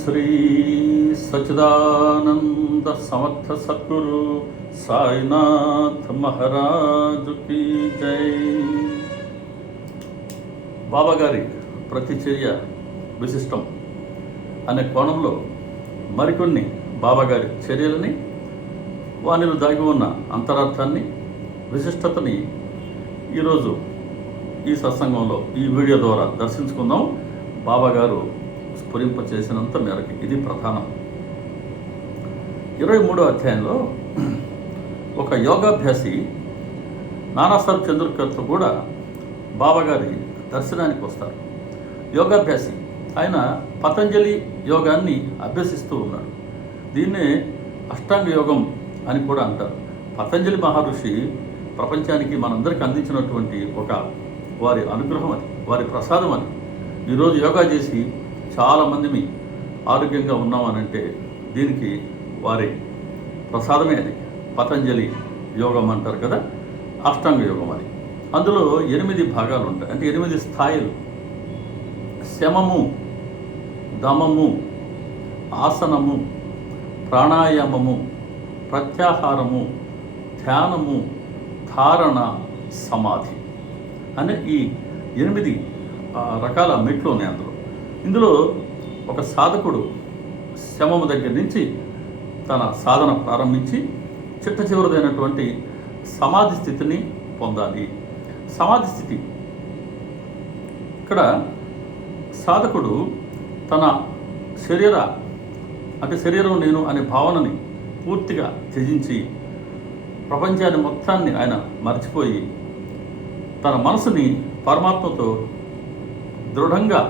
శ్రీ సచిదానంద సమర్థ సద్గురు సాయినాథ్ మహారాజు కీ జై. బాబాగారి ప్రతిచర్య విశిష్టం అనే కోణంలో మరికొన్ని బాబాగారి చర్యలని, వానిలో దాగి ఉన్న అంతరార్థాన్ని, విశిష్టతని ఈరోజు ఈ సత్సంగంలో ఈ వీడియో ద్వారా దర్శించుకుందాం. బాబాగారు స్ఫురింప చేసినంత మేరకు ఇది ప్రధానం. 23వ అధ్యాయంలో ఒక యోగాభ్యాసి నానాసాహెబ్ చంద్రకర్తో కూడా బాబాగారి దర్శనానికి వస్తారు. యోగాభ్యాసి ఆయన పతంజలి యోగాన్ని అభ్యసిస్తూ ఉన్నాడు. దీన్నే అష్టాంగ యోగం అని కూడా అంటారు. పతంజలి మహర్షి ప్రపంచానికి మనందరికీ అందించినటువంటి ఒక వారి అనుగ్రహం అది, వారి ప్రసాదం అది. ఈరోజు యోగా చేసి చాలామంది ఆరోగ్యంగా ఉన్నామనంటే దీనికి వారి ప్రసాదమే అది. పతంజలి యోగం అంటారు కదా, అష్టాంగ యోగం అది. అందులో 8 భాగాలు ఉంటాయి, అంటే 8 స్థాయిలు. శమము, దమము, ఆసనము, ప్రాణాయామము, ప్రత్యాహారము, ధ్యానము, ధారణ, సమాధి అనే ఈ 8 రకాల మెట్లు ఉన్నాయి అందులో. ఇందులో ఒక సాధకుడు శమము దగ్గర నుంచి తన సాధన ప్రారంభించి చిట్ట చివరిదైనటువంటి సమాధి స్థితిని పొందాలి. సమాధి స్థితి ఇక్కడ సాధకుడు తన శరీరం నేను అనే భావనని పూర్తిగా త్యజించి ప్రపంచాన్ని మొత్తాన్ని ఆయన మర్చిపోయి తన మనసుని పరమాత్మతో దృఢంగా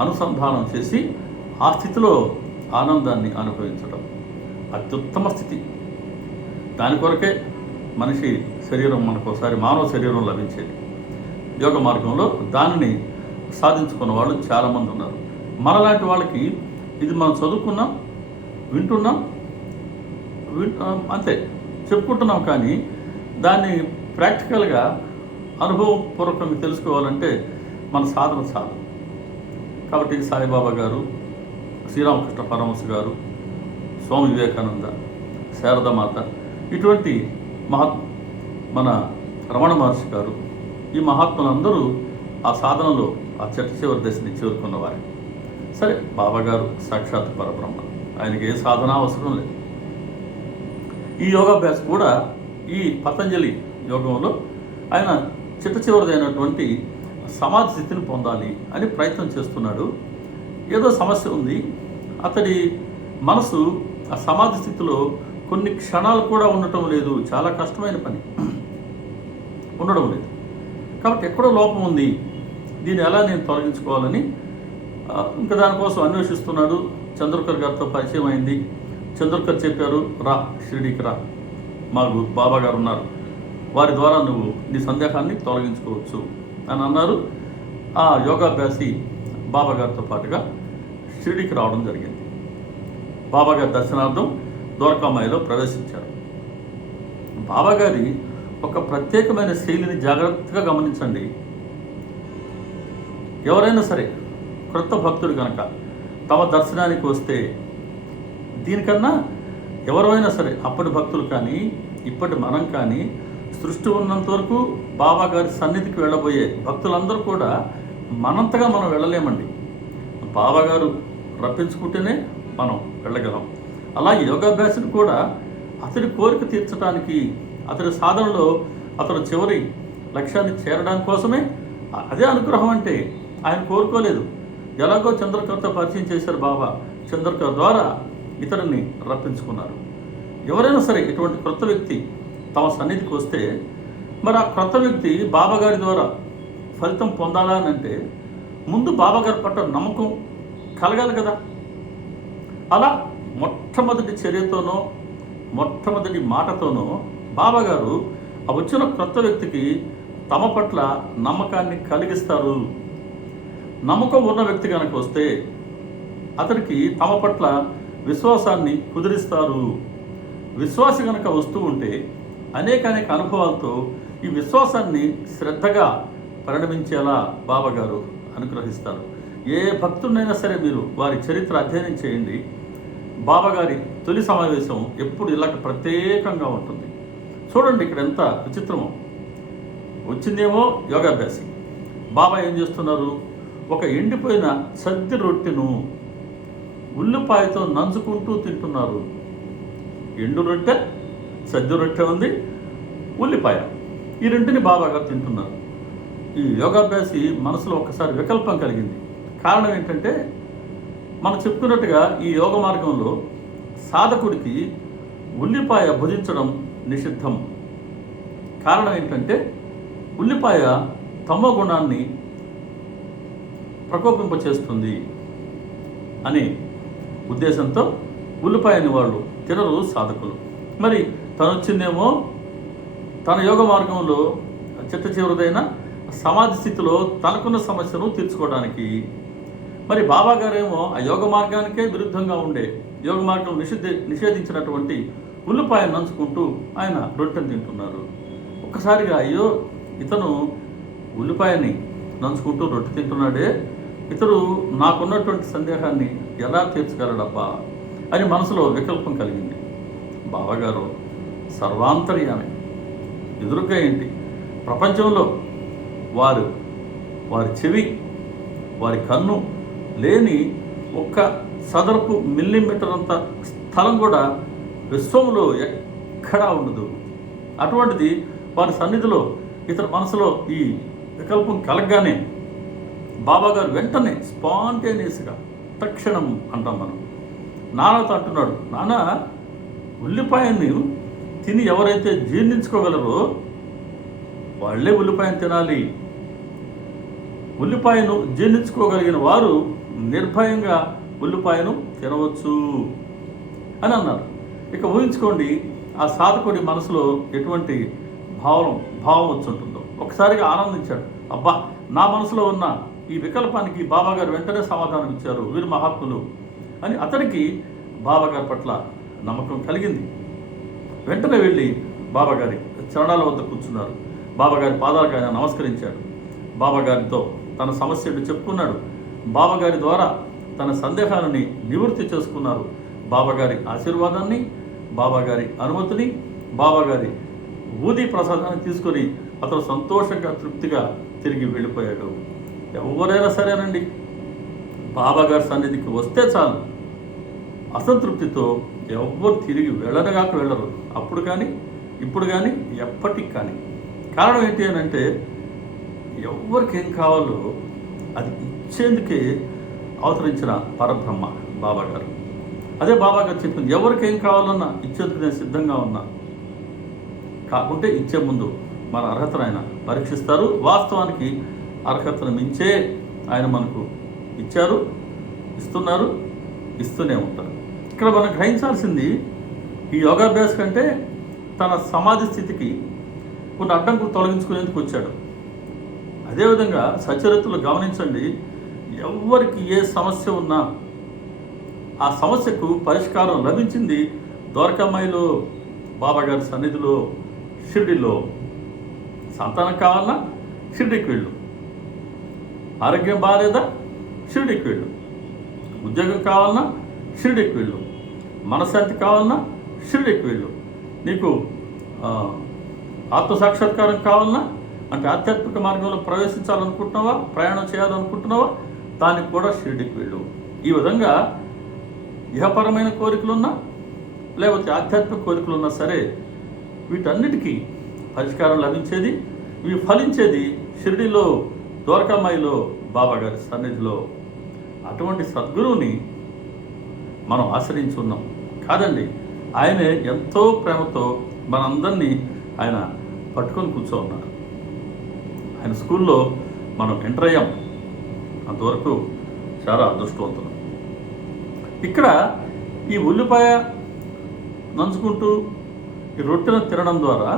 అనుసంధానం చేసి ఆ స్థితిలో ఆనందాన్ని అనుభవించడం అత్యుత్తమ స్థితి. దాని కొరకే మనిషి శరీరం మనకోసారి మానవ శరీరం లభించేది. యోగ మార్గంలో దానిని సాధించుకున్న వాళ్ళు చాలామంది ఉన్నారు. మనలాంటి వాళ్ళకి ఇది మనం చదువుకున్నాం, వింటున్నాం, అంతే చెప్పుకుంటున్నాం. కానీ దాన్ని ప్రాక్టికల్గా అనుభవపూర్వకంగా తెలుసుకోవాలంటే మన సాధన చాలు. కాబట్టి సాయిబాబా గారు, శ్రీరామకృష్ణ పరమహంస గారు, స్వామి వివేకానంద, శారదామాత, ఇటువంటి మన రమణ మహర్షి గారు, ఈ మహాత్ములందరూ ఆ సాధనలో ఆ చిట్ట చివరి దశని చేరుకున్నవారు. సరే, బాబాగారు సాక్షాత్ పరబ్రహ్మ, ఆయనకి ఏ సాధన అవసరం లేదు. ఈ యోగాభ్యాసం కూడా ఈ పతంజలి యోగంలో ఆయన చిట్ట చివరిదైనటువంటి సమాధి స్థితిని పొందాలి అని ప్రయత్నం చేస్తున్నాడు. ఏదో సమస్య ఉంది, అతడి మనసు ఆ సమాధి స్థితిలో కొన్ని క్షణాలు కూడా ఉండటం లేదు. చాలా కష్టమైన పని, ఉండడం లేదు. కాబట్టి ఎక్కడో లోపం ఉంది, దీన్ని ఎలా నేను తొలగించుకోవాలని ఇంకా దానికోసం అన్వేషిస్తున్నాడు. చంద్రకర్ గారితో పరిచయం అయింది. చంద్రకర్ చెప్పారు, రా షిరిడీకి రా, మాకు బాబా గారు ఉన్నారు, వారి ద్వారా నువ్వు నీ సందేహాన్ని తొలగించుకోవచ్చు అని అన్నారు. ఆ యోగాభ్యాసి బాబాగారితో పాటుగా షిరిడీకి రావడం జరిగింది. బాబాగారి దర్శనార్థం ద్వారకామాయిలో ప్రవేశించారు. బాబాగారి ఒక ప్రత్యేకమైన శైలిని జాగ్రత్తగా గమనించండి. ఎవరైనా సరే క్రొత్త భక్తుడు కనుక తమ దర్శనానికి వస్తే, దీనికన్నా ఎవరైనా సరే అప్పటి భక్తులు కానీ ఇప్పటి మనం కానీ సృష్టి ఉన్నంత వరకు బాబాగారి సన్నిధికి వెళ్ళబోయే భక్తులందరూ కూడా మనంతగా మనం వెళ్ళలేమండి. బాబాగారు రప్పించుకుంటేనే మనం వెళ్ళగలం. అలాగే యోగాభ్యాసుడు కూడా అతడి కోరిక తీర్చడానికి, అతడి సాధనలో అతడు చివరి లక్ష్యాన్ని చేరడానికి కోసమే, అదే అనుగ్రహం అంటే. ఆయన కోరుకోలేదు. ఎలాగో చంద్రకర్తో పరిచయం చేశారు బాబా, చంద్రకర్ ద్వారా ఇతరుని రప్పించుకున్నారు. ఎవరైనా సరే ఇటువంటి క్రొత్త వ్యక్తి తమ సన్నిధికి వస్తే, మరి ఆ క్రొత్త వ్యక్తి బాబాగారి ద్వారా ఫలితం పొందాలా అని అంటే ముందు బాబాగారి పట్ల నమ్మకం కలగాలి కదా. అలా మొట్టమొదటి చర్యతోనో మొట్టమొదటి మాటతోనో బాబాగారు ఆ వచ్చిన క్రొత్త వ్యక్తికి తమ పట్ల నమ్మకాన్ని కలిగిస్తారు. నమ్మకం ఉన్న వ్యక్తి కనుక వస్తే అతనికి తమ పట్ల విశ్వాసాన్ని కుదిరిస్తారు. విశ్వాసి కనుక వస్తూ ఉంటే అనేక అనుభవాలతో ఈ విశ్వాసాన్ని శ్రద్ధగా పరిణమించేలా బాబాగారు అనుగ్రహిస్తారు. ఏ భక్తుడినైనా సరే మీరు వారి చరిత్ర అధ్యయనం చేయండి. బాబాగారి తొలి సమావేశం ఎప్పుడు ఇలాగ ప్రత్యేకంగా ఉంటుంది. చూడండి ఇక్కడ ఎంత విచిత్రమో. వచ్చిందేమో యోగాభ్యాసి. బాబా ఏం చేస్తున్నారు? ఒక ఎండిపోయిన సద్ది రొట్టెను ఉల్లిపాయతో నంచుకుంటూ తింటున్నారు. ఎండు రొట్టె, సద్ది రొట్టె ఉంది, ఉల్లిపాయ, ఈ రెంటిని బాబాగారు తింటున్నారు. ఈ యోగాభ్యాసి మనసులో ఒకసారి వికల్పం కలిగింది. కారణం ఏంటంటే, మనం చెప్పుకున్నట్టుగా ఈ యోగ మార్గంలో సాధకుడికి ఉల్లిపాయ భుజించడం నిషిద్ధం. కారణం ఏంటంటే, ఉల్లిపాయ తమో గుణాన్ని ప్రకోపింపచేస్తుంది అనే ఉద్దేశంతో ఉల్లిపాయని వాళ్ళు తినరు సాధకులు. మరి తను వచ్చిందేమో తన యోగ మార్గంలో చిట్ట చివరిదైన సమాధి స్థితిలో తనకున్న సమస్యను తీర్చుకోవడానికి. మరి బాబా గారేమో ఆ యోగ మార్గానికే విరుద్ధంగా ఉండే యోగ మార్గం నిషేధించినటువంటి ఉల్లిపాయను నంచుకుంటూ ఆయన రొట్టెను తింటున్నారు. ఒక్కసారిగా అయ్యో, ఇతను ఉల్లిపాయని నంచుకుంటూ రొట్టె తింటున్నాడే, ఇతడు నాకున్నటువంటి సందేహాన్ని ఎలా తీర్చగలడబ్బా అని మనసులో వికల్పం కలిగింది. బాబాగారు సర్వాంతర్యామి, ఎదురుగా ఏంటి ప్రపంచంలో వారి చెవి, వారి కన్ను లేని ఒక్క సదరపు మిల్లీమీటర్ అంత స్థలం కూడా విశ్వంలో ఎక్కడా ఉండదు. అటువంటిది వారి సన్నిధిలో ఇతర మనసులో ఈ వికల్పం కలగగానే బాబాగారు వెంటనే స్పాంటేనియస్గా, తక్షణం అంటాం మనం, నాన్నతో అంటున్నాడు, నాన్న, ఉల్లిపాయని తిని ఎవరైతే జీర్ణించుకోగలరో వాళ్ళే ఉల్లిపాయను తినాలి. ఉల్లిపాయను జీర్ణించుకోగలిగిన వారు నిర్భయంగా ఉల్లిపాయను తినవచ్చు అని అన్నారు. ఇక ఊహించుకోండి ఆ సాధకుడి మనసులో ఎటువంటి భావం వచ్చుంటుందో. ఒకసారిగా ఆనందించాడు. అబ్బా, నా మనసులో ఉన్న ఈ వికల్పానికి బాబాగారు వెంటనే సమాధానం ఇచ్చారు, వీరు మహాత్ములు అని అతనికి బాబాగారి పట్ల నమ్మకం కలిగింది. వెంటనే వెళ్ళి బాబాగారి చరణాల వద్ద కూర్చున్నారు. బాబాగారి పాదాలకు ఆయన నమస్కరించాడు. బాబాగారితో తన సమస్యను చెప్పుకున్నాడు. బాబాగారి ద్వారా తన సందేహాలని నివృత్తి చేసుకున్నారు. బాబాగారి ఆశీర్వాదాన్ని, బాబాగారి అనుమతిని, బాబాగారి ఊది ప్రసాదాన్ని తీసుకొని అతను సంతోషంగా, తృప్తిగా తిరిగి వెళ్ళిపోయాడు. ఎవరైనా సరేనండి, బాబాగారి సన్నిధికి వస్తే చాలు అసంతృప్తితో ఎవ్వరు తిరిగి వెళ్ళరు. అప్పుడు కానీ, ఇప్పుడు కానీ, ఎప్పటికి కానీ. కారణం ఏంటి అని అంటే, ఎవరికి ఏం కావాలో అది ఇచ్చేందుకే అవతరించిన పరబ్రహ్మ బాబాగారు. అదే బాబాగారు చెప్పింది, ఎవరికి ఏం కావాలన్నా ఇచ్చేందుకు నేను సిద్ధంగా ఉన్నా. కాకుంటే ఇచ్చే ముందు మన అర్హతను ఆయన పరీక్షిస్తారు. వాస్తవానికి అర్హతను మించే ఆయన మనకు ఇచ్చారు, ఇస్తున్నారు, ఇస్తూనే ఉంటారు. ఇక్కడ మనం గ్రహించాల్సింది, ఈ యోగాభ్యాస కంటే తన సమాధి స్థితికి కొన్ని అడ్డంకులు తొలగించుకునేందుకు వచ్చాడు. అదేవిధంగా సచరిత్రలు గమనించండి, ఎవరికి ఏ సమస్య ఉన్నా ఆ సమస్యకు పరిష్కారం లభించింది ద్వారకామాయిలో, బాబాగారి సన్నిధిలో, షిర్డీలో. సంతానం కావాలన్నా షిర్డీకి వెళ్ళు, ఆరోగ్యం బాగాలేదా షిర్డీకి వెళ్ళు, ఉద్యోగం కావాలన్నా షిర్డీకి వెళ్ళు, మనశ్శాంతి కావాలన్నా షిర్డీకి వెళ్ళు, నీకు ఆత్మసాక్షాత్కారం కావాలన్నా, అంటే ఆధ్యాత్మిక మార్గంలో ప్రవేశించాలనుకుంటున్నావా, ప్రయాణం చేయాలనుకుంటున్నావా, దానికి కూడా షిర్డీకి వెళ్ళు. ఈ విధంగా ఇహపరమైన కోరికలున్నా లేకపోతే ఆధ్యాత్మిక కోరికలున్నా సరే, వీటన్నిటికీ పరిష్కారం లభించేది, ఇవి ఫలించేది షిర్డీలో, ద్వారకామాయిలో, బాబాగారి సన్నిధిలో. అటువంటి సద్గురువుని మనం ఆశ్రయించున్నాం కాదండి. ఆయనే ఎంతో ప్రేమతో మనందరినీ ఆయన పట్టుకొని కూర్చో ఉన్నారు. ఆయన స్కూల్లో మనం ఎంటర్ అయ్యాం. అంతవరకు చాలా అదృష్టవంతులు. ఇక్కడ ఈ ఉల్లిపాయ నంచుకుంటూ ఈ రొట్టెను తినడం ద్వారా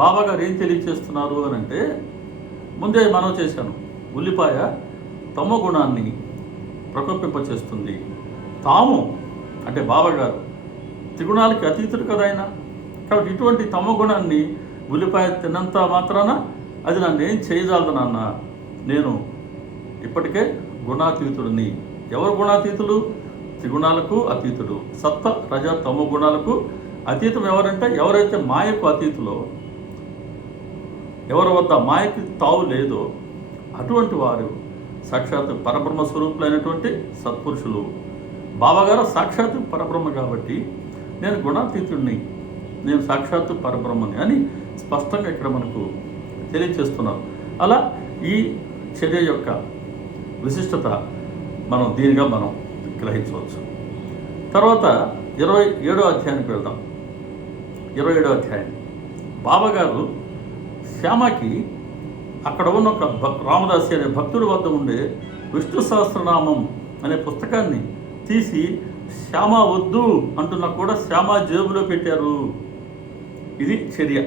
బాబాగారు ఏం తెలియచేస్తున్నారు అని అంటే, ముందే మనం చేశాను, ఉల్లిపాయ తమో గుణాన్ని ప్రకోపింపచేస్తుంది. తాము అంటే బాబాగారు త్రిగుణాలకి అతీతుడు కదా ఆయన. కాబట్టి ఇటువంటి తమో గుణాన్ని ఉల్లిపాయ తిన్నంత మాత్రాన అది నన్ను ఏం చేయజాలదు నాన్న, నేను ఇప్పటికే గుణాతీతుడిని. ఎవరు గుణాతీతులు? త్రిగుణాలకు అతీతుడు. సత్వ రజ తమో గుణాలకు అతీతం ఎవరంటే ఎవరైతే మాయకు అతీతులో, ఎవరి వద్ద మాయకి తావు లేదో అటువంటి వారు సాక్షాత్ పరబ్రహ్మ స్వరూపులైనటువంటి సత్పురుషులు. బాబాగారు సాక్షాత్ పరబ్రహ్మ కాబట్టి నేను గుణాతీతుడిని, నేను సాక్షాత్తు పరబ్రహ్మని అని స్పష్టంగా ఇక్కడ మనకు తెలియచేస్తున్నారు. అలా ఈ చర్య యొక్క విశిష్టత దీనిగా మనం గ్రహించవచ్చు. తర్వాత 27వ అధ్యాయానికి వెళ్దాం. 27వ అధ్యాయం బాబాగారు శ్యామకి అక్కడ ఉన్న ఒక రామదాసి అనే భక్తుడి వద్ద ఉండే విష్ణు సహస్రనామం అనే పుస్తకాన్ని తీసి శ్యామ వద్దు అంటున్నా కూడా శ్యామ జేబులో పెట్టారు. ఇది చర్య.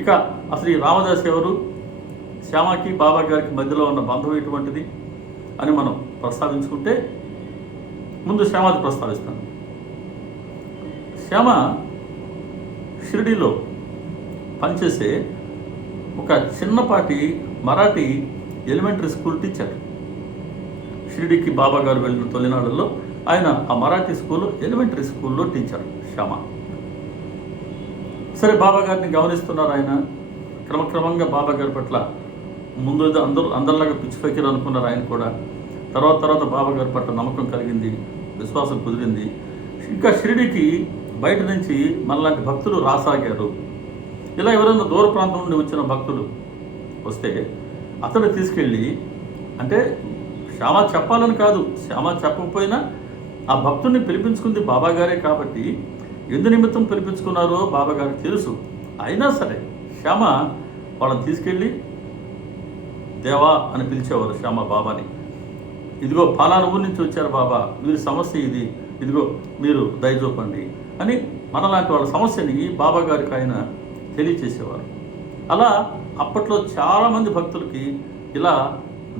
ఇక అసలు ఈ రామదాస్ ఎవరు? శ్యామకి బాబా గారికి మధ్యలో ఉన్న బంధం ఎటువంటిది అని మనం ప్రస్తావించుకుంటే ముందు శ్యామది ప్రస్తావిస్తాను. శ్యామ షిరిడీలో పనిచేసే ఒక చిన్నపాటి మరాఠీ ఎలిమెంటరీ స్కూల్ టీచర్. షిరిడీకి బాబా గారు వెళ్ళిన తొలినాళ్ళలో ఆయన ఆ మరాఠీ స్కూల్ ఎలిమెంటరీ స్కూల్లో టీచర్ శ్యామ. సరే, బాబా గారిని గమనిస్తున్నారు ఆయన. క్రమక్రమంగా బాబా గారి పట్ల ముందు అందరిలాగా పిచ్చి ఫకీర్ అనుకున్నారు ఆయన కూడా. తర్వాత బాబా గారి పట్ల నమ్మకం కలిగింది, విశ్వాసం కుదిరింది. ఇంకా షిరిడీకి బయట నుంచి మనలాంటి భక్తులు రాసాగారు. ఇలా ఎవరైనా దూర ప్రాంతం నుండి వచ్చిన భక్తులు వస్తే అతడు తీసుకెళ్ళి, అంటే శ్యామ చెప్పాలని కాదు, శ్యామ చెప్పకపోయినా ఆ భక్తుడిని పిలిపించుకుంది బాబాగారే కాబట్టి ఎందు నిమిత్తం పిలిపించుకున్నారో బాబాగారికి తెలుసు. అయినా సరే శ్యామ వాళ్ళని తీసుకెళ్ళి దేవా అని పిలిచేవారు శ్యామ బాబాని. ఇదిగో పలానా ఊరి నుంచి వచ్చారు బాబా, వీరి సమస్య ఇది, ఇదిగో మీరు దయచూపండి అని మనలాంటి వాళ్ళ సమస్యని బాబా గారికి ఆయన తెలియచేసేవారు. అలా అప్పట్లో చాలామంది భక్తులకి ఇలా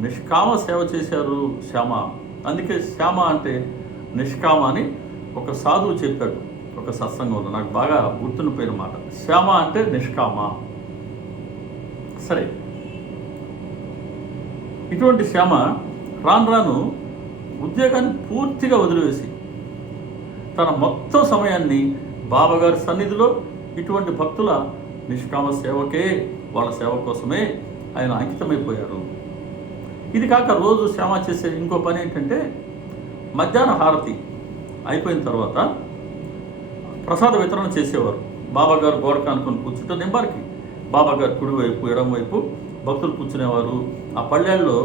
నిష్కామ సేవ చేశారు శ్యామ. అందుకే శ్యామ అంటే నిష్కామ అని ఒక సాధువు చెప్పాడు ఒక సత్సంగంలో, నాకు బాగా గుర్తుండిపోయిన మాట. శ్యామ అంటే నిష్కామ. సరే, ఇటువంటి శ్యామ రాను ఉద్యోగాన్ని పూర్తిగా వదిలివేసి తన మొత్తం సమయాన్ని బాబాగారి సన్నిధిలో ఇటువంటి భక్తుల నిష్కామ సేవకే, వాళ్ళ సేవ కోసమే ఆయన అంకితమైపోయారు. ఇది కాక రోజు శ్యామ చేసే ఇంకో పని ఏంటంటే మధ్యాహ్న హారతి అయిపోయిన తర్వాత ప్రసాద వితరణ చేసేవారు. బాబాగారు గోడ కానుకొని కూర్చుంటే నింబారికి బాబాగారు కుడివైపు ఎడమవైపు భక్తులు కూర్చునేవారు. ఆ పళ్ళేళ్ళలో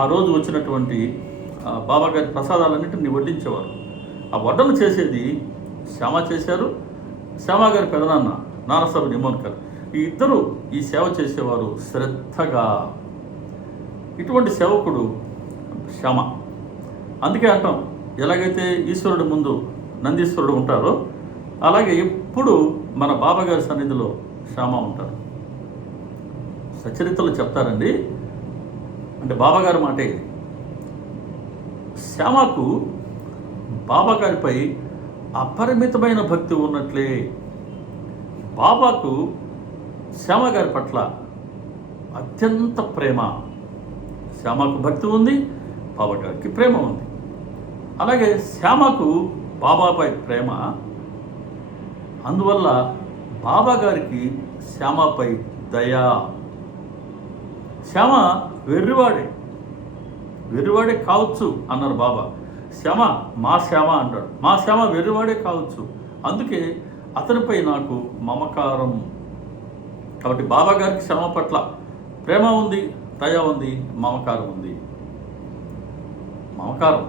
ఆ రోజు వచ్చినటువంటి బాబాగారి ప్రసాదాలన్నింటినీ వడ్డించేవారు. ఆ వడ్డన చేసేది శ్యామ చేశారు, శ్యామగారి పెదనాన్న నానసాబు నిమోన్కర్, ఈ ఇద్దరు ఈ సేవ చేసేవారు శ్రద్ధగా. ఇటువంటి సేవకుడు శ్యామ. అందుకే అంటాం, ఎలాగైతే ఈశ్వరుడి ముందు నందీశ్వరుడు ఉంటారో అలాగే ఎప్పుడు మన బాబాగారి సన్నిధిలో శ్యామ ఉంటారు. సచరిత్రలు చెప్తారండి, అంటే బాబాగారి మాట ఇది. శ్యామకు బాబాగారిపై అపరిమితమైన భక్తి ఉన్నట్లే బాబాకు శ్యామగారి పట్ల అత్యంత ప్రేమ. శ్యామకు భక్తి ఉంది, బాబాగారికి ప్రేమ ఉంది. అలాగే శ్యామకు బాబాపై ప్రేమ, అందువల్ల బాబాగారికి శ్యామపై దయ. శ్యామ వెర్రివాడే కావచ్చు అన్నారు బాబా. శ్యామ మా శ్యామ అంటాడు, మా శ్యామ వెర్రివాడే కావచ్చు, అందుకే అతనిపై నాకు మమకారం. కాబట్టి బాబాగారికి శ్యామ పట్ల ప్రేమ ఉంది, దయ ఉంది, మమకారం ఉంది. మమకారం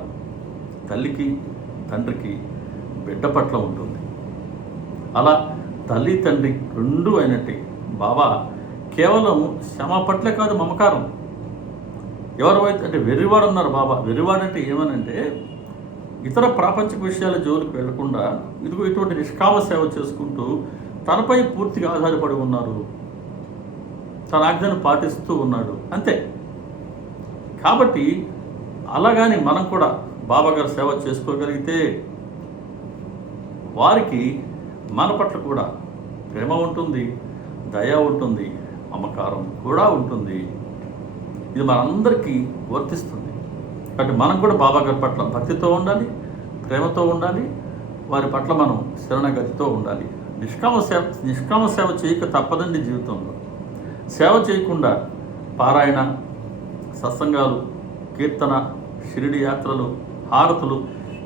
తల్లికి తండ్రికి బిడ్డ పట్ల ఉంటుంది. అలా తల్లి తండ్రి రెండు అయినట్టే బాబా కేవలం శ్యామ పట్లే కాదు మమకారం. ఎవరైతే అంటే వెర్రివాడు అన్నారు బాబా. వెర్రివాడంటే ఏమనంటే ఇతర ప్రాపంచిక విషయాల జోలికి వెళ్లకుండా ఇదిగో ఇటువంటి నిష్కామ సేవ చేసుకుంటూ తనపై పూర్తిగా ఆధారపడి ఉన్నారు, తన ఆజ్ఞను పాటిస్తూ ఉన్నాడు, అంతే. కాబట్టి అలాగని మనం కూడా బాబాగారు సేవ చేసుకోగలిగితే వారికి మన పట్ల కూడా ప్రేమ ఉంటుంది, దయ ఉంటుంది, మమకారం కూడా ఉంటుంది. ఇది మనందరికీ వర్తిస్తుంది. కాబట్టి మనం కూడా బాబా గారి పట్ల భక్తితో ఉండాలి, ప్రేమతో ఉండాలి, వారి పట్ల మనం శరణగతితో ఉండాలి. నిష్కామ సేవ చేయక తప్పదండి జీవితంలో. సేవ చేయకుండా పారాయణ, సత్సంగాలు, కీర్తన, షిరిడి యాత్రలు, హారతులు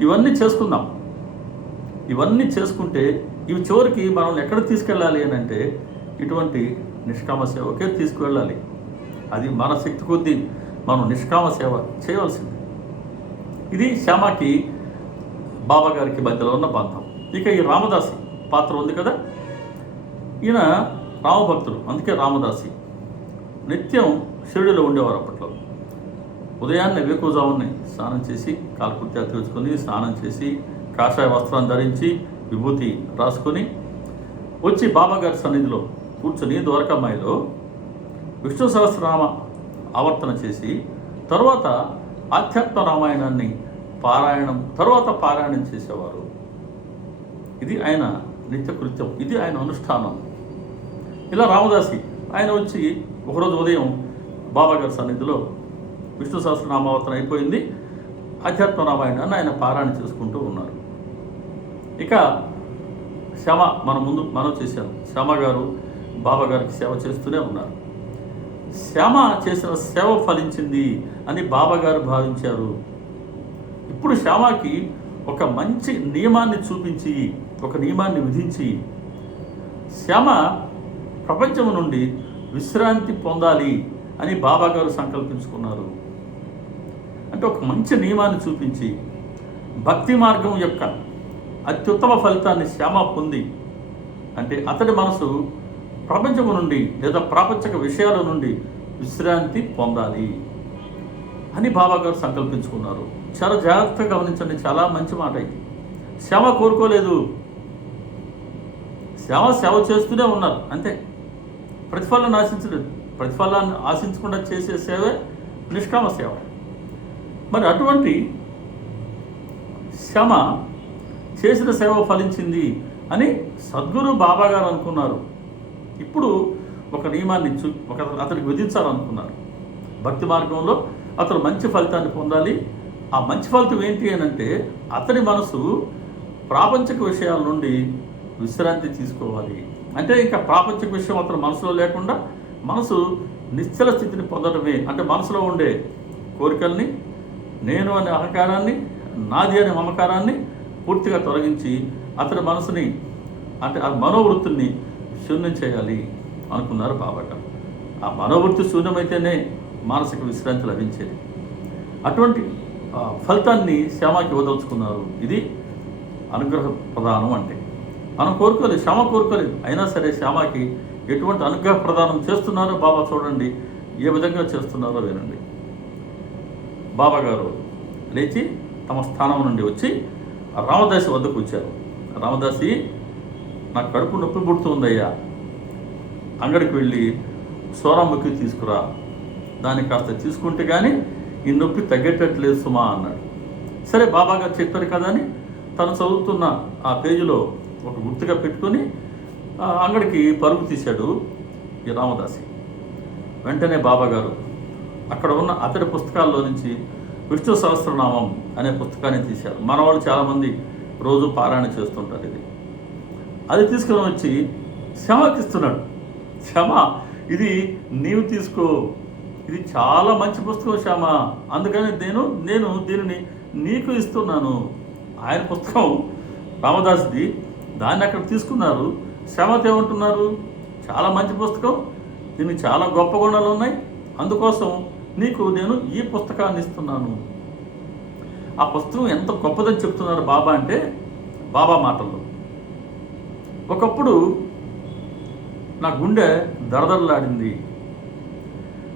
ఇవన్నీ చేసుకుందాం. ఇవన్నీ చేసుకుంటే ఇవి చివరికి మనం ఎక్కడ తీసుకెళ్ళాలి అని అంటే ఇటువంటి నిష్కామ సేవకే తీసుకువెళ్ళాలి. అది మన శక్తి కొద్దీ మనం నిష్కామ సేవ చేయవలసింది. ఇది శ్యామకి బాబా గారికి మధ్యలో ఉన్న బంధం. ఇక ఈ రామదాసి పాత్ర ఉంది కదా, ఈయన రామభక్తుడు, అందుకే రామదాసి. నిత్యం షిరిడిలో ఉండేవారు. అప్పట్లో ఉదయాన్నే వేకువజాముని స్నానం చేసి, కాలకృత్యాలు తెచ్చుకొని స్నానం చేసి, కాషాయ వస్త్రాన్ని ధరించి, విభూతి రాసుకొని వచ్చి బాబాగారి సన్నిధిలో కూర్చొని ద్వారకామాయిలో విష్ణు సహస్రనామ ఆవర్తన చేసి తరువాత ఆధ్యాత్మ రామాయణాన్ని పారాయణం చేసేవారు. ఇది ఆయన నిత్యకృత్యం, ఇది ఆయన అనుష్ఠానం. ఇలా రామదాసి ఆయన వచ్చి ఒకరోజు ఉదయం బాబాగారి సన్నిధిలో విష్ణు సహస్రనామావర్తన అయిపోయింది, ఆధ్యాత్మ రామాయణాన్ని ఆయన పారాయణ చేసుకుంటూ ఉన్నారు. ఇక శ్యామ మనం చేశాం. శ్యామ గారు బాబా గారికి సేవ చేస్తూనే ఉన్నారు. శ్యామ చేసిన సేవ ఫలించింది అని బాబా గారు భావించారు. ఇప్పుడు శ్యామకి ఒక మంచి నియమాన్ని చూపించి, ఒక నియమాన్ని విధించి శ్యామ ప్రపంచం నుండి విశ్రాంతి పొందాలి అని బాబా గారు సంకల్పించుకున్నారు. అంటే ఒక మంచి నియమాన్ని చూపించి భక్తి మార్గం యొక్క అత్యుత్తమ ఫలితాన్ని శ్యామ పొంది, అంటే అతడి మనసు ప్రపంచము నుండి లేదా ప్రాపంచిక విషయాల నుండి విశ్రాంతి పొందాలి అని బాబా గారు సంకల్పించుకున్నారు. చాలా జాగ్రత్తగా గమనించండి, చాలా మంచి మాట ఇది. శ్యామ కోరుకోలేదు, సేవ చేస్తూనే ఉన్నారు అంతే. ప్రతిఫలాన్ని ఆశించలేదు. ప్రతిఫలాన్ని ఆశించకుండా చేసే సేవే నిష్కామ సేవ. మరి అటువంటి శ్యామ చేసిన సేవ ఫలించింది అని సద్గురు బాబా గారు అనుకున్నారు. ఇప్పుడు ఒక నియమాన్ని అతనికి విధించాలనుకున్నారు. భక్తి మార్గంలో అతను మంచి ఫలితాన్ని పొందాలి. ఆ మంచి ఫలితం ఏంటి అని అంటే అతని మనసు ప్రాపంచిక విషయాల నుండి విశ్రాంతి తీసుకోవాలి. అంటే ఇంకా ప్రాపంచిక విషయం అతని మనసులో లేకుండా మనసు నిశ్చల స్థితిని పొందడమే. అంటే మనసులో ఉండే కోరికల్ని, నేను అనే అహంకారాన్ని, నాది అనే మమకారాన్ని పూర్తిగా తొలగించి అతని మనసుని, అంటే ఆ మనోవృత్తిని శూన్యం చేయాలి అనుకున్నారు బాబా గారు. ఆ మనోవృత్తి శూన్యమైతేనే మానసిక విశ్రాంతి లభించేది. అటువంటి ఫలితాన్ని శ్యామకి ఇవ్వదలుచుకున్నారు. ఇది అనుగ్రహ ప్రదానం. అంటే మనం కోరుకోలేదు, శ్యామ కోరుకోలేదు, అయినా సరే శ్యామకి ఎటువంటి అనుగ్రహ ప్రదానం చేస్తున్నారో బాబా చూడండి, ఏ విధంగా చేస్తున్నారో వినండి. బాబా గారు లేచి తమ స్థానం నుండి వచ్చి రామదాసి వద్దకు వచ్చారు. రామదాసి, నాకు కడుపు నొప్పి పుడుతుందయ్యా, అంగడికి వెళ్ళి సోరాముఖి తీసుకురా, దాన్ని కాస్త తీసుకుంటే కానీ ఈ నొప్పి తగ్గేటట్లేదు సుమా అన్నాడు. సరే బాబా గారు చెప్పారు కదా అని తను చదువుతున్న ఆ పేజీలో ఒక గుర్తుగా పెట్టుకొని అంగడికి పరుగు తీశాడు ఈ రామదాసి. వెంటనే బాబా గారు అక్కడ ఉన్న అతడి పుస్తకాల్లో నుంచి విష్ణు సహస్రనామం అనే పుస్తకాన్ని తీశారు. మన వాళ్ళు చాలామంది రోజు పారాయణ చేస్తుంటారు. అది తీసుకుని వచ్చి శ్యామకి ఇస్తున్నాడు. శ్యామ, ఇది నీవు తీసుకో, ఇది చాలా మంచి పుస్తకం శ్యామ, అందుకని నేను దీనిని నీకు ఇస్తున్నాను. ఆయన పుస్తకం రామదాస్ది, దాన్ని అక్కడ తీసుకున్నారు. శ్యామతో ఏమంటున్నారు, చాలా మంచి పుస్తకం, దీనికి చాలా గొప్ప గుణాలు ఉన్నాయి, అందుకోసం నీకు నేను ఈ పుస్తకాన్ని ఇస్తున్నాను. ఆ పుస్తకం ఎంత గొప్పదని చెప్తున్నారు బాబా అంటే, బాబా మాటల్లో, ఒకప్పుడు నా గుండె దరదరలాడింది,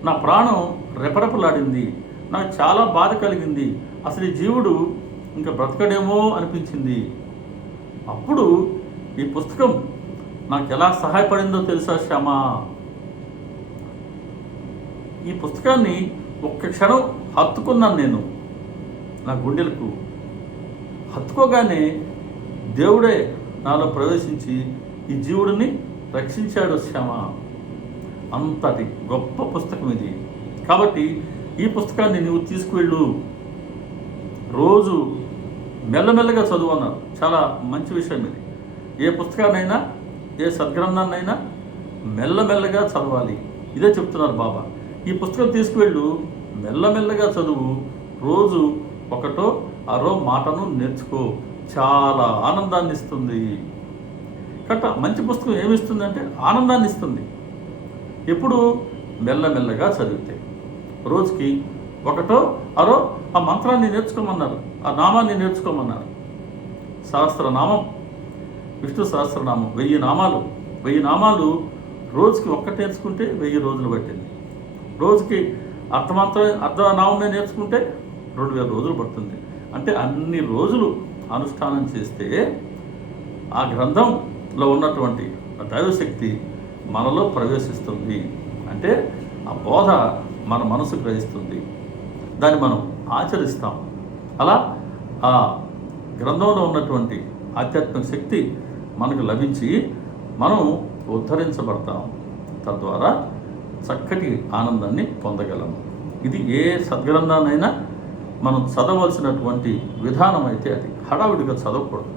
నా ప్రాణం రెపరెపలాడింది, నాకు చాలా బాధ కలిగింది, అసలు ఈ జీవుడు ఇంకా బ్రతకడేమో అనిపించింది. అప్పుడు ఈ పుస్తకం నాకు ఎలా సహాయపడిందో తెలుసా శ్యామ? ఈ పుస్తకాన్ని ఒక్క క్షణం హత్తుకున్నాను నేను నా గుండెలకు. హత్తుకోగానే దేవుడే నాలో ప్రవేశించి ఈ జీవుడిని రక్షించాడు శ్యామ. అంతటి గొప్ప పుస్తకం ఇది. కాబట్టి ఈ పుస్తకాన్ని నువ్వు తీసుకువెళ్ళు, రోజు మెల్లమెల్లగా చదువు అన్నారు. చాలా మంచి విషయం ఇది. ఏ పుస్తకాన్నైనా, ఏ సద్గ్రంథాన్నైనా మెల్లమెల్లగా చదవాలి. ఇదే చెప్తున్నారు బాబా. ఈ పుస్తకం తీసుకువెళ్ళు, మెల్లమెల్లగా చదువు, రోజు ఒకటో అరో మాటను నేర్చుకో, చాలా ఆనందాన్ని ఇస్తుంది. కట్ట మంచి పుస్తకం ఏమిస్తుందంటే ఆనందాన్ని ఇస్తుంది. ఎప్పుడు మెల్లమెల్లగా చదివితే. రోజుకి ఒకటో అరో ఆ మంత్రాన్ని నేర్చుకోమన్నారు, ఆ నామాన్ని నేర్చుకోమన్నారు. సహస్రనామం, విష్ణు సహస్రనామం 1000 నామాలు. 1000 నామాలు రోజుకి ఒక్కటి నేర్చుకుంటే 1000 రోజులు పట్టింది. రోజుకి అర్ధనామమే నేర్చుకుంటే 2000 రోజులు పడుతుంది. అంటే అన్ని రోజులు అనుష్ఠానం చేస్తే ఆ గ్రంథంలో ఉన్నటువంటి దైవశక్తి మనలో ప్రవేశిస్తుంది. అంటే ఆ బోధ మన మనసు గ్రహిస్తుంది, దాన్ని మనం ఆచరిస్తాం. అలా ఆ గ్రంథంలో ఉన్నటువంటి ఆధ్యాత్మిక శక్తి మనకు లభించి మనం ఉద్ధరించబడతాం. తద్వారా చక్కటి ఆనందాన్ని పొందగలము. ఇది ఏ సద్గ్రంథాన్నైనా మనం చదవలసినటువంటి విధానం అయితే అది హడావిడిగా చదవకూడదు,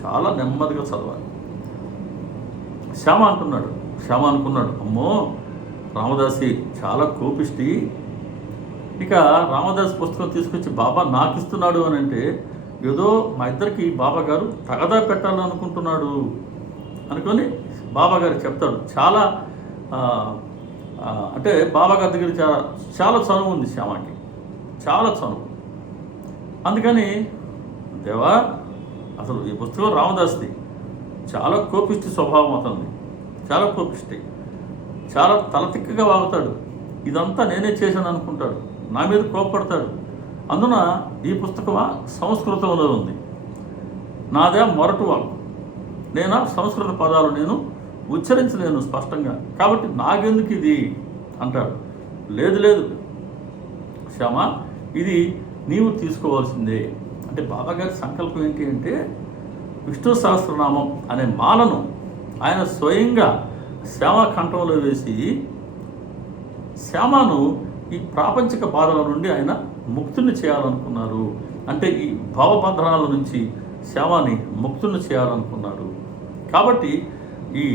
చాలా నెమ్మదిగా చదవాలి. శ్యామ అనుకున్నాడు, అమ్మో రామదాసి చాలా కోపిష్టి, ఇక రామదాస్ పుస్తకం తీసుకొచ్చి బాబా నాకు ఇస్తున్నాడు అని అంటే ఏదో మా ఇద్దరికి బాబా గారు తగదా పెట్టాలనుకుంటున్నాడు అనుకొని బాబా గారు చెప్తాడు. చాలా అంటే బాబా గారి దగ్గర చాలా చనువు ఉంది శ్యామకి, చాలా చనువు. అందుకని దేవా, అసలు ఈ పుస్తకం రామదాస్ది, చాలా కోపిష్టి స్వభావం అతనిది, చాలా కోపిష్టి, చాలా తలతిక్కగా వాగుతాడు, ఇదంతా నేనే చేశాను అనుకుంటాడు, నా మీద కోపడతాడు. అందున ఈ పుస్తకమా సంస్కృతంలో ఉంది, నాదే మొరటు వాకు, నేనా సంస్కృత పదాలు నేను ఉచ్చరించలేను స్పష్టంగా, కాబట్టి నాకెందుకు ఇది అంటాడు. లేదు శ్యామ, ఇది నీవు తీసుకోవాల్సిందే. అంటే బాబాగారి సంకల్పం ఏంటి అంటే విష్ణు సహస్రనామం అనే మాలను ఆయన స్వయంగా శ్యామ కంఠంలో వేసి శ్యామను ఈ ప్రాపంచిక బాధల నుండి ఆయన ముక్తుని చేయాలనుకున్నారు. అంటే ఈ భావబంధనాల నుంచి శ్యామని ముక్తుని చేయాలనుకున్నాడు. కాబట్టి ఈ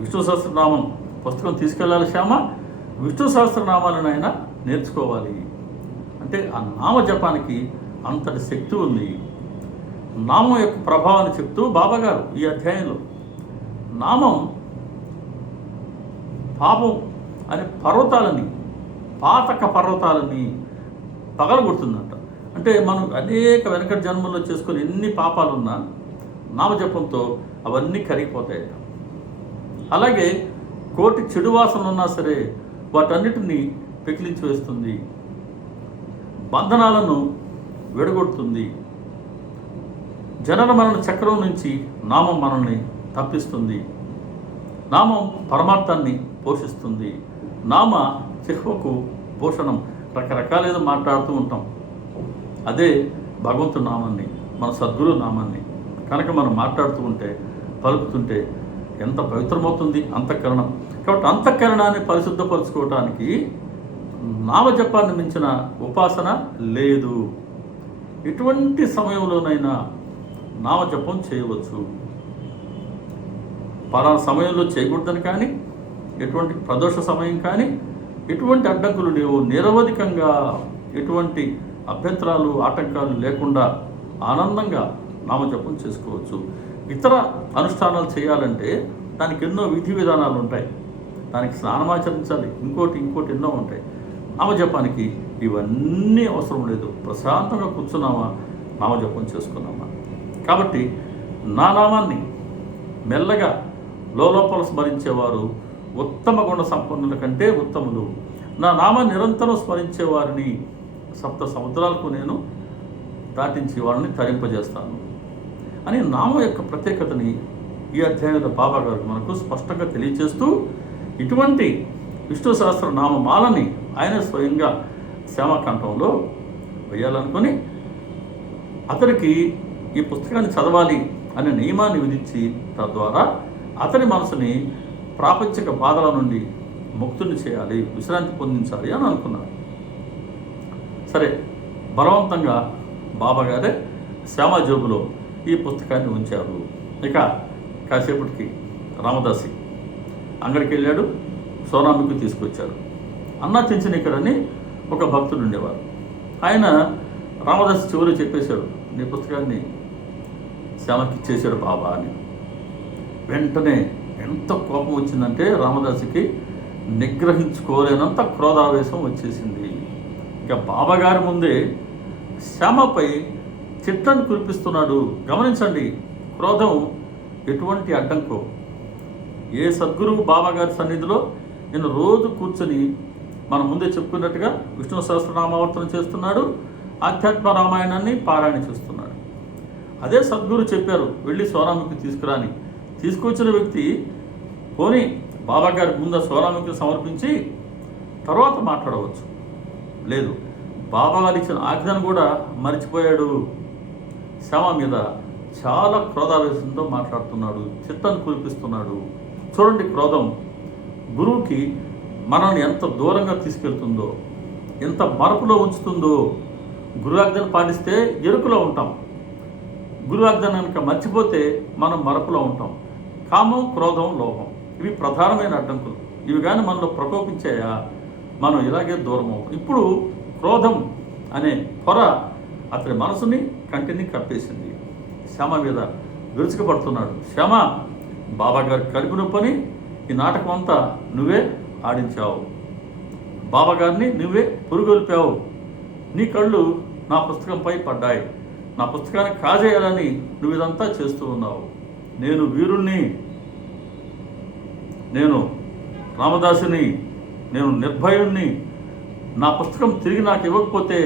విష్ణు సహస్రనామం పుస్తకం తీసుకెళ్ళాలి శ్యామ, విష్ణు సహస్రనామాలను ఆయన నేర్చుకోవాలి. అంటే ఆ నామ జపానికి అంతటి శక్తి ఉంది. నామం యొక్క ప్రభావాన్ని చెప్తూ బాబాగారు ఈ అధ్యాయంలో నామం పాపం అనే పాతక పర్వతాలని పగలగొడుతుందంట. అంటే మనం అనేక వెనకటి జన్మల్లో చేసుకుని ఎన్ని పాపాలున్నా నామజపంతో అవన్నీ కరిగిపోతాయట. అలాగే కోటి చెడు వాసనలు ఉన్నా సరే వాటన్నిటినీ పెకిలించి వేస్తుంది, బంధనాలను విడగొడుతుంది. జనన మరణ చక్రం నుంచి నామం మనల్ని తప్పిస్తుంది. నామం పరమార్థాన్ని పోషిస్తుంది. నామ చిహ్వకు భూషణం. రకరకాలేదో మాట్లాడుతూ ఉంటాం, అదే భగవంతుడి నామాన్ని, మన సద్గురు నామాన్ని కనుక మనం మాట్లాడుతూ ఉంటే, పలుకుతుంటే ఎంత పవిత్రమవుతుంది అంతఃకరణం. కాబట్టి అంతఃకరణాన్ని పరిశుద్ధపరచుకోవటానికి నామజపాన్ని మించిన ఉపాసన లేదు. ఎటువంటి సమయంలోనైనా నామజపం చేయవచ్చు. పలానా సమయంలో చేయకూడదని కానీ, ఎటువంటి ప్రదోష సమయం కానీ, ఎటువంటి అడ్డంకులు లేవు. నిరవధికంగా ఎటువంటి అభ్యంతరాలు ఆటంకాలు లేకుండా ఆనందంగా నామజపం చేసుకోవచ్చు. ఇతర అనుష్ఠానాలు చేయాలంటే దానికి ఎన్నో విధి విధానాలు ఉంటాయి, దానికి స్నానమాచరించాలి, ఇంకోటి ఎన్నో ఉంటాయి. నామజపానికి ఇవన్నీ అవసరం లేదు. ప్రశాంతంగా కూర్చున్నామా, నామజపం చేసుకున్నామా. కాబట్టి నా నామాన్ని మెల్లగా లోపల స్మరించేవారు ఉత్తమ గుణ సంపన్నుల కంటే ఉత్తములు. నా నామాన్ని నిరంతరం స్మరించేవారిని సప్త సముద్రాలకు నేను దాటించి వాళ్ళని తరింపజేస్తాను అని నామం యొక్క ప్రత్యేకతని ఈ అధ్యాయంలో బాబా గారు మనకు స్పష్టంగా తెలియజేస్తూ ఇటువంటి విష్ణు సహస్ర నామమాలని ఆయన స్వయంగా శ్యామకంఠంలో వేయాలనుకొని అతనికి ఈ పుస్తకాన్ని చదవాలి అనే నియమాన్ని విధించి తద్వారా అతని మనసుని ప్రాపంచిక బాధల నుండి ముక్తుని చేయాలి, విశ్రాంతి పొందించాలి అని అనుకున్నాడు. సరే, బలవంతంగా బాబాగారే శ్యామ జేబులో ఈ పుస్తకాన్ని ఉంచారు. ఇక కాసేపటికి రామదాసి అంగడికి వెళ్ళాడు, సోనామికి తీసుకొచ్చారు. అన్నా చెంచనికరని ఒక భక్తుడు ఉండేవారు. ఆయన రామదాసి చివరి చెప్పేశాడు, నీ పుస్తకాన్ని శ్యామకి ఇచ్చేశాడు బాబా అని. వెంటనే ఎంత కోపం వచ్చిందంటే రామదాసికి నిగ్రహించుకోలేనంత క్రోధావేశం వచ్చేసింది. ఇక బాబాగారి ముందే శ్యామపై చిట్టను కురిపిస్తున్నాడు. గమనించండి, క్రోధం ఎటువంటి అడ్డంకో. ఏ సద్గురువు బాబాగారి సన్నిధిలో నేను రోజు కూర్చొని మనం ముందే చెప్పుకున్నట్టుగా విష్ణు సహస్రనామావర్తనం చేస్తున్నాడు, ఆధ్యాత్మ రామాయణాన్ని పారాయణ చేస్తున్నాడు. అదే సద్గురు చెప్పారు వెళ్ళి సోనామికి తీసుకురాని. తీసుకొచ్చిన వ్యక్తి పోనీ బాబాగారి ముందు సోనామికి సమర్పించి తర్వాత మాట్లాడవచ్చు. లేదు, బాబాగారు ఇచ్చిన ఆజ్ఞను కూడా మర్చిపోయాడు. శ్యామ మీద చాలా క్రోధావేశంతో మాట్లాడుతున్నాడు, చిత్తను కురిపిస్తున్నాడు. చూడండి, క్రోధం గురువుకి మనల్ని ఎంత దూరంగా తీసుకెళ్తుందో, ఎంత మరపులో ఉంచుతుందో. గురువాజ్ఞను పాటిస్తే ఎరుకులో ఉంటాం, గురువాజ్ఞను కనుక మర్చిపోతే మనం మరపులో ఉంటాం. కామం, క్రోధం, లోభం ఇవి ప్రధానమైన అడ్డంకులు. ఇవి కానీ మనలో ప్రకోపించాయా మనం ఇలాగే దూరం అవుతాం. ఇప్పుడు క్రోధం అనే పొర అతని మనసుని, కంటిని కప్పేసింది. శ్యామ మీద విరుచుకుపడుతున్నాడు. శ్యామ, బాబాగారి కడుపు నొప్పని ఈ నాటకం అంతా నువ్వే ఆడించావు, బాబాగారిని నువ్వే పురుగొల్పావు, నీ కళ్ళు నా పుస్తకంపై పడ్డాయి, నా పుస్తకాన్ని కాజేయాలని నువ్వు ఇదంతా చేస్తూ ఉన్నావు. నేను వీరుణ్ణి, నేను రామదాసుని, నేను నిర్భయుణ్ణి. నా పుస్తకం తిరిగి నాకు ఇవ్వకపోతే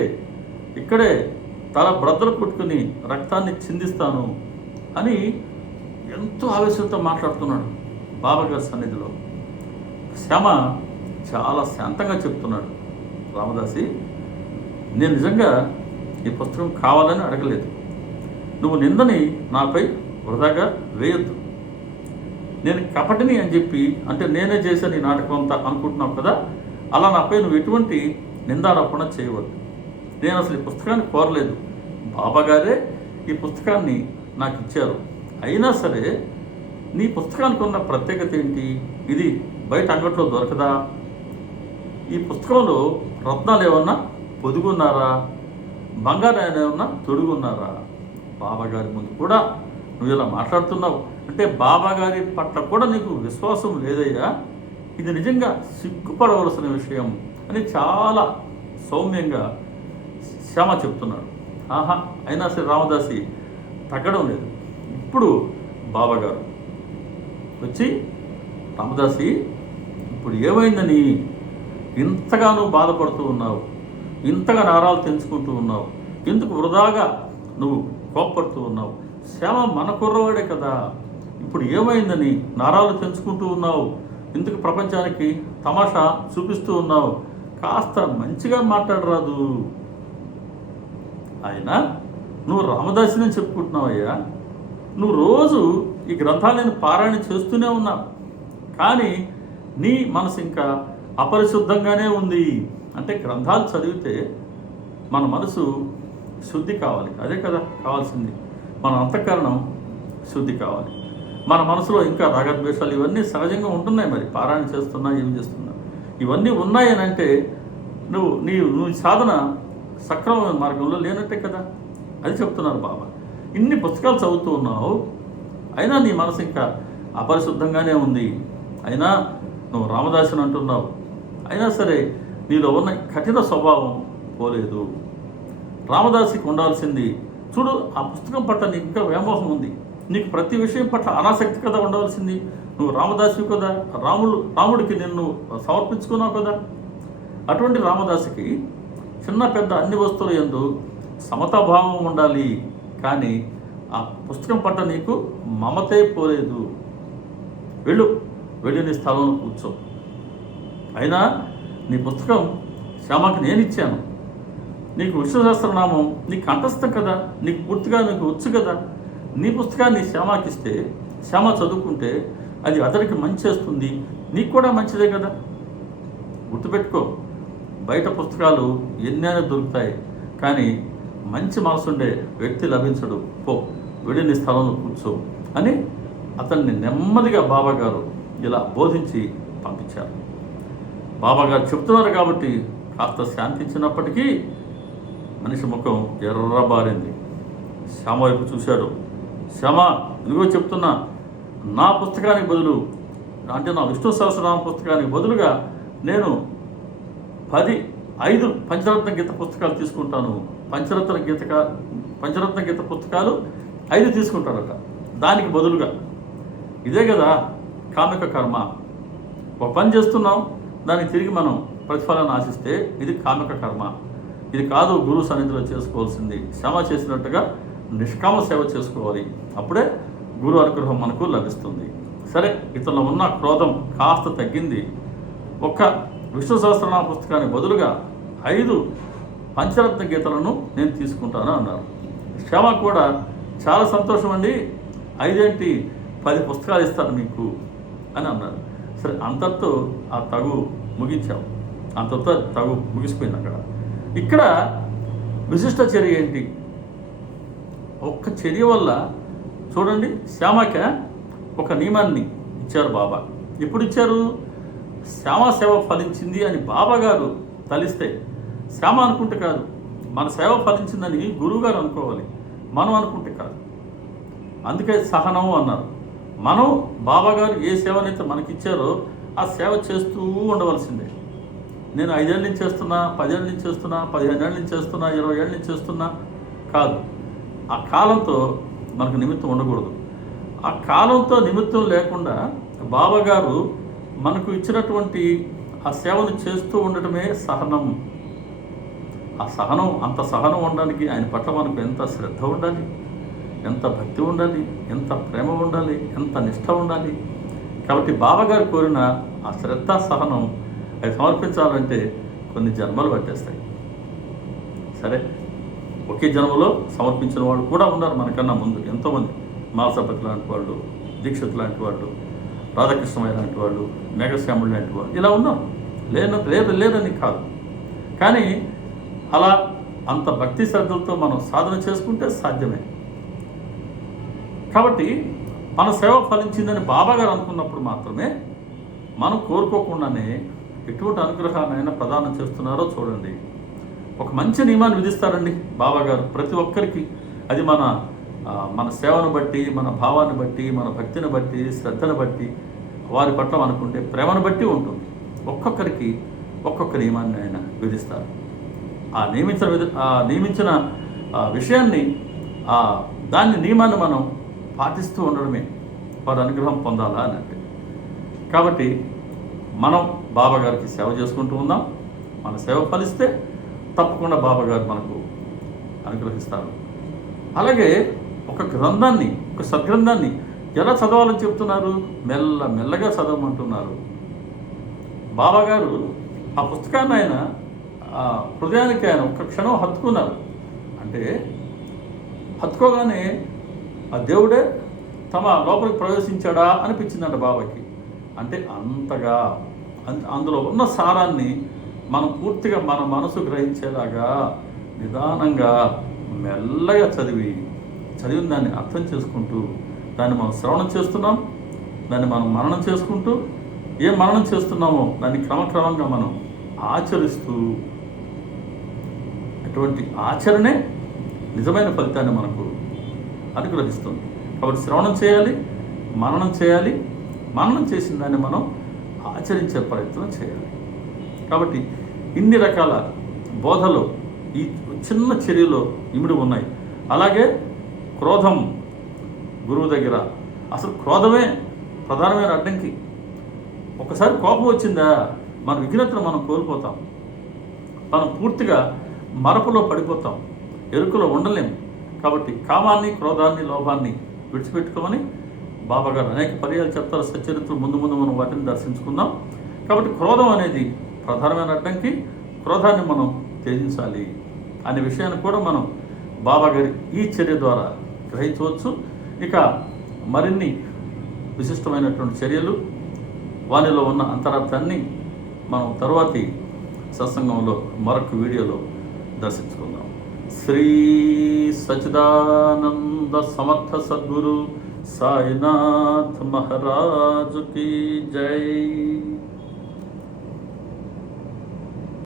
ఇక్కడే తల బ్రద్దలు కొట్టుకుని రక్తాన్ని చిందిస్తాను అని ఎంతో ఆవేశంతో మాట్లాడుతున్నాడు బాబాగారి సన్నిధిలో. శ్యామ చాలా శాంతంగా చెప్తున్నాడు, రామదాసి, నేను నిజంగా ఈ పుస్తకం కావాలని అడగలేదు. నువ్వు నిందని నాపై వృధాగా వేయొద్దు. నేను కపటిని అని చెప్పి, అంటే నేనే చేశాను ఈ నాటకం అంతా అనుకుంటున్నావు కదా, అలా నాపై నువ్వు ఎటువంటి నిందారోపణ చేయవద్దు. నేను అసలు ఈ పుస్తకాన్ని కోరలేదు, బాబాగారే ఈ పుస్తకాన్ని నాకు ఇచ్చారు. అయినా సరే నీ పుస్తకానికి ఉన్న ప్రత్యేకత ఏంటి? ఇది బయట అంగట్లో దొరకదా? ఈ పుస్తకంలో రత్నాలు ఏమన్నా పొదుగున్నారా, బంగారాలు ఏమన్నా తొడుగున్నారా? బాబాగారి ముందు కూడా నువ్వు ఇలా మాట్లాడుతున్నావు అంటే బాబాగారి పట్ల కూడా నీకు విశ్వాసం లేదయ్యా, ఇది నిజంగా సిగ్గుపడవలసిన విషయం అని చాలా సౌమ్యంగా శ్యామ చెప్తున్నాడు. ఆహా, అయినా సరే రామదాసి తగ్గడం లేదు. ఇప్పుడు బాబాగారు వచ్చి, రామదాసి, ఇప్పుడు ఏమైందని ఇంతగా నువ్వు బాధపడుతూ ఉన్నావు, ఇంతగా నారాలు తెంచుకుంటూ ఉన్నావు, ఎందుకు వృధాగా నువ్వు కోప్పడుతూ ఉన్నావు? శ్యామ మన కుర్రవాడే కదా, ఇప్పుడు ఏమైందని నారాలు తెంచుకుంటూ ఉన్నావు? ఎందుకు ప్రపంచానికి తమాషా చూపిస్తూ ఉన్నావు? కాస్త మంచిగా మాట్లాడరాదు. ఆయన నువ్వు రామదాసిని చెప్పుకుంటున్నావయ్యా, నువ్వు రోజు ఈ గ్రంథాలను పారాయణ చేస్తూనే ఉన్నావు, కానీ నీ మనసు ఇంకా అపరిశుద్ధంగానే ఉంది. అంటే గ్రంథాలు చదివితే మన మనసు శుద్ధి కావాలి, అదే కదా కావాల్సింది. మన అంతఃకరణం శుద్ధి కావాలి. మన మనసులో ఇంకా రాగద్వేషాలు ఇవన్నీ సహజంగా ఉంటున్నాయి. మరి పారాయణ చేస్తున్నా, ఏం చేస్తున్నా, ఇవన్నీ ఉన్నాయని అంటే నువ్వు సాధన సక్రమమైన మార్గంలో లేనట్టే కదా. అది చెప్తున్నారు బాబా. ఇన్ని పుస్తకాలు చదువుతూ ఉన్నావు, అయినా నీ మనసు ఇంకా అపరిశుద్ధంగానే ఉంది. అయినా నువ్వు రామదాసుని అంటున్నావు, అయినా సరే నీలో ఉన్న కఠిన స్వభావం పోలేదు. రామదాసికి ఉండాల్సింది చూడు, ఆ పుస్తకం పట్ల నీకు ఇంకా వ్యామోహం ఉంది, నీకు ప్రతి విషయం పట్ల అనాసక్తి కదా ఉండవలసింది. నువ్వు రామదాసి కదా, రాముడికి నిన్ను సమర్పించుకున్నావు కదా. అటువంటి రామదాసికి చిన్న పెద్ద అన్ని వస్తువుల యందు సమతాభావం ఉండాలి, కానీ ఆ పుస్తకం పట్ల నీకు మమతే పోలేదు. వెళ్ళి నీ స్థలంలో కూర్చో. అయినా నీ పుస్తకం శ్యామకి నేను ఇచ్చాను, నీకు విష్ణు సహస్రనామం నీకు కంఠస్థం కదా, నీకు పూర్తిగా నీకు వచ్చు కదా. నీ పుస్తకాన్ని శ్యామకి ఇస్తే శ్యామ చదువుకుంటే అది అతనికి మంచి చేస్తుంది, నీకు కూడా మంచిదే కదా. గుర్తుపెట్టుకో, బయట పుస్తకాలు ఎన్నైనా దొరుకుతాయి, కానీ మంచి మనసుండే వ్యక్తి లభించడు. పో, వెళ్ళి నీ స్థలంలో కూర్చో అని అతన్ని నెమ్మదిగా బాబాగారు ఇలా బోధించి పంపించారు. బాబాగారు చెప్తున్నారు కాబట్టి కాస్త శాంతించినప్పటికీ మనిషి ముఖం ఎర్రబారింది. శ్యామ వైపు చూశాడు. శ్యామ, ఇదిగో చెప్తున్నా, నా పుస్తకానికి బదులు, అంటే నా విష్ణు సహస్రనామ పుస్తకానికి బదులుగా నేను 5 పంచరత్న గీత పుస్తకాలు తీసుకుంటాను. పంచరత్న గీత పుస్తకాలు 5 తీసుకుంటాడట. దానికి బదులుగా ఇదే కదా కామిక కర్మ. ఒక పని చేస్తున్నాం, దానికి తిరిగి మనం ప్రతిఫలాన్ని ఆశిస్తే ఇది కామిక కర్మ. ఇది కాదు గురువు సన్నిధిలో చేసుకోవాల్సింది. శ్రమ చేసినట్టుగా నిష్కామ సేవ చేసుకోవాలి. అప్పుడే గురు అనుగ్రహం మనకు లభిస్తుంది. సరే, ఇతనిలో ఉన్న క్రోధం కాస్త తగ్గింది. ఒక్క విష్ణు సహస్రనామ పుస్తకానికి బదులుగా 5 పంచరత్న గీతలను నేను తీసుకుంటాను అన్నారు. శ్యామ కూడా చాలా సంతోషం అండి, 5 ఏంటి 10 పుస్తకాలు ఇస్తాను మీకు అని అన్నారు. సరే, అంతటితో ఆ తగు ముగించాం. అంతటితో తగు ముగిసిపోయింది. ఇక్కడ విశిష్ట చర్య ఏంటి? ఒక్క చర్య వల్ల చూడండి, శ్యామక ఒక నియమాన్ని ఇచ్చారు బాబా. ఎప్పుడు ఇచ్చారు? శ్యామ సేవ ఫలించింది అని బాబా గారు తలిస్తే, శ్యామ అనుకుంటే కాదు, మన సేవ ఫలించిందని గురువుగారు అనుకోవాలి, మనం అనుకుంటే కాదు. అందుకే సహనము అన్నారు. మనం బాబాగారు ఏ సేవనైతే మనకిచ్చారో ఆ సేవ చేస్తూ ఉండవలసిందే. నేను 5 ఏళ్ళ నుంచి చేస్తున్నా, 10 ఏళ్ళ నుంచి చేస్తున్నా, 15 ఏళ్ళ నుంచి చేస్తున్నా, 20 ఏళ్ళ నుంచి చేస్తున్నా కాదు. ఆ కాలంతో మనకు నిమిత్తం ఉండకూడదు. ఆ కాలంతో నిమిత్తం లేకుండా బాబాగారు మనకు ఇచ్చినటువంటి ఆ సేవను చేస్తూ ఉండటమే సహనం. ఆ సహనం, అంత సహనం ఉండడానికి ఆయన పట్ల మనకు ఎంత శ్రద్ధ ఉండాలి, ఎంత భక్తి ఉండాలి, ఎంత ప్రేమ ఉండాలి, ఎంత నిష్ఠ ఉండాలి. కాబట్టి బాబాగారు కోరిన ఆ శ్రద్ధ, సహనం అవి సమర్పించాలంటే కొన్ని జన్మలు పట్టేస్తాయి. సరే, ఒకే జన్మలో సమర్పించిన వాళ్ళు కూడా ఉన్నారు మనకన్నా ముందు ఎంతోమంది. మాలసపతి లాంటి వాళ్ళు, దీక్షిత్ లాంటి వాళ్ళు, రాధాకృష్ణమయ్య లాంటి వాళ్ళు, మేఘశ్యాముడు లాంటి వాళ్ళు ఇలా ఉన్నారు. లేదని కాదు, కానీ అలా అంత భక్తి శ్రద్ధలతో మనం సాధన చేసుకుంటే సాధ్యమే. కాబట్టి మన సేవ ఫలించిందని బాబాగారు అనుకున్నప్పుడు మాత్రమే మనం కోరుకోకుండానే ఎటువంటి అనుగ్రహాన్ని ప్రదానం చేస్తున్నారో చూడండి. ఒక మంచి నియమాన్ని విధిస్తారండి బాబాగారు ప్రతి ఒక్కరికి. అది మన సేవను బట్టి, మన భావాన్ని బట్టి, మన భక్తిని బట్టి, శ్రద్ధను బట్టి, వారి పట్ల అనుకుంటే ప్రేమను బట్టి ఉంటుంది. ఒక్కొక్కరికి ఒక్కొక్క నియమాన్ని ఆయన విధిస్తారు. ఆ నియమించిన విషయాన్ని, దాన్ని నియమాన్ని మనం పాటిస్తూ ఉండడమే వారి అనుగ్రహం పొందాలా అని అంటే. కాబట్టి మనం బాబాగారికి సేవ చేసుకుంటూ ఉందాం. మన సేవ ఫలిస్తే తప్పకుండా బాబాగారు మనకు అనుగ్రహిస్తారు. అలాగే ఒక గ్రంథాన్ని, ఒక సద్గ్రంథాన్ని ఎలా చదవాలని చెప్తున్నారు? మెల్లగా చదవమంటున్నారు. బాబాగారు ఆ పుస్తకాన్ని ఆయన హృదయానికి ఆయన ఒక్క క్షణం హత్తుకున్నారు. అంటే హత్తుకోగానే ఆ దేవుడే తమ లోపలికి ప్రవేశించాడా అనిపించిందంట బాబాకి. అంటే అంతగా అందులో ఉన్న సారాన్ని మనం పూర్తిగా మన మనసు గ్రహించేలాగా నిదానంగా మెల్లగా చదివిన దాన్ని అర్థం చేసుకుంటూ, దాన్ని మనం శ్రవణం చేస్తున్నాం, దాన్ని మనం మననం చేసుకుంటూ, ఏం మననం చేస్తున్నామో దాన్ని క్రమక్రమంగా మనం ఆచరిస్తూ, అటువంటి ఆచరణే నిజమైన ఫలితాన్ని మనకు అనుగ్రహిస్తుంది. కాబట్టి శ్రవణం చేయాలి, మననం చేయాలి, మననం చేసిన దాన్ని మనం ఆచరించే ప్రయత్నం చేయాలి. కాబట్టి ఇన్ని రకాల బోధలు ఈ చిన్న చర్యలో ఇమిడి ఉన్నాయి. అలాగే క్రోధం గురువు దగ్గర, అసలు క్రోధమే ప్రధానమైన అడ్డంకి. ఒకసారి కోపం వచ్చిందా మన విఘ్నతను మనం కోల్పోతాం, మనం పూర్తిగా మరపులో పడిపోతాం, ఎరుకలో ఉండలేము. కాబట్టి కామాన్ని, క్రోధాన్ని, లోభాన్ని విడిచిపెట్టుకోమని బాబాగారు అనేక పర్యాలు చెప్తారు. సచ్చరిత్రలు ముందు మనం వాటిని దర్శించుకుందాం. కాబట్టి క్రోధం అనేది ప్రధానమైన అడ్డంకి. క్రోధాన్ని మనం త్యజించాలి అనే విషయాన్ని కూడా మనం బాబాగారి ఈ చర్య ద్వారా గ్రహించవచ్చు. ఇక మరిన్ని విశిష్టమైనటువంటి చర్యలు, వానిలో ఉన్న అంతరార్థాన్ని మనం తర్వాతి సత్సంగంలో మరొక వీడియోలో దర్శించుకుందాం. శ్రీ సచిదానంద సమర్థ సద్గురు సాయినాథ్ మహారాజు की जय।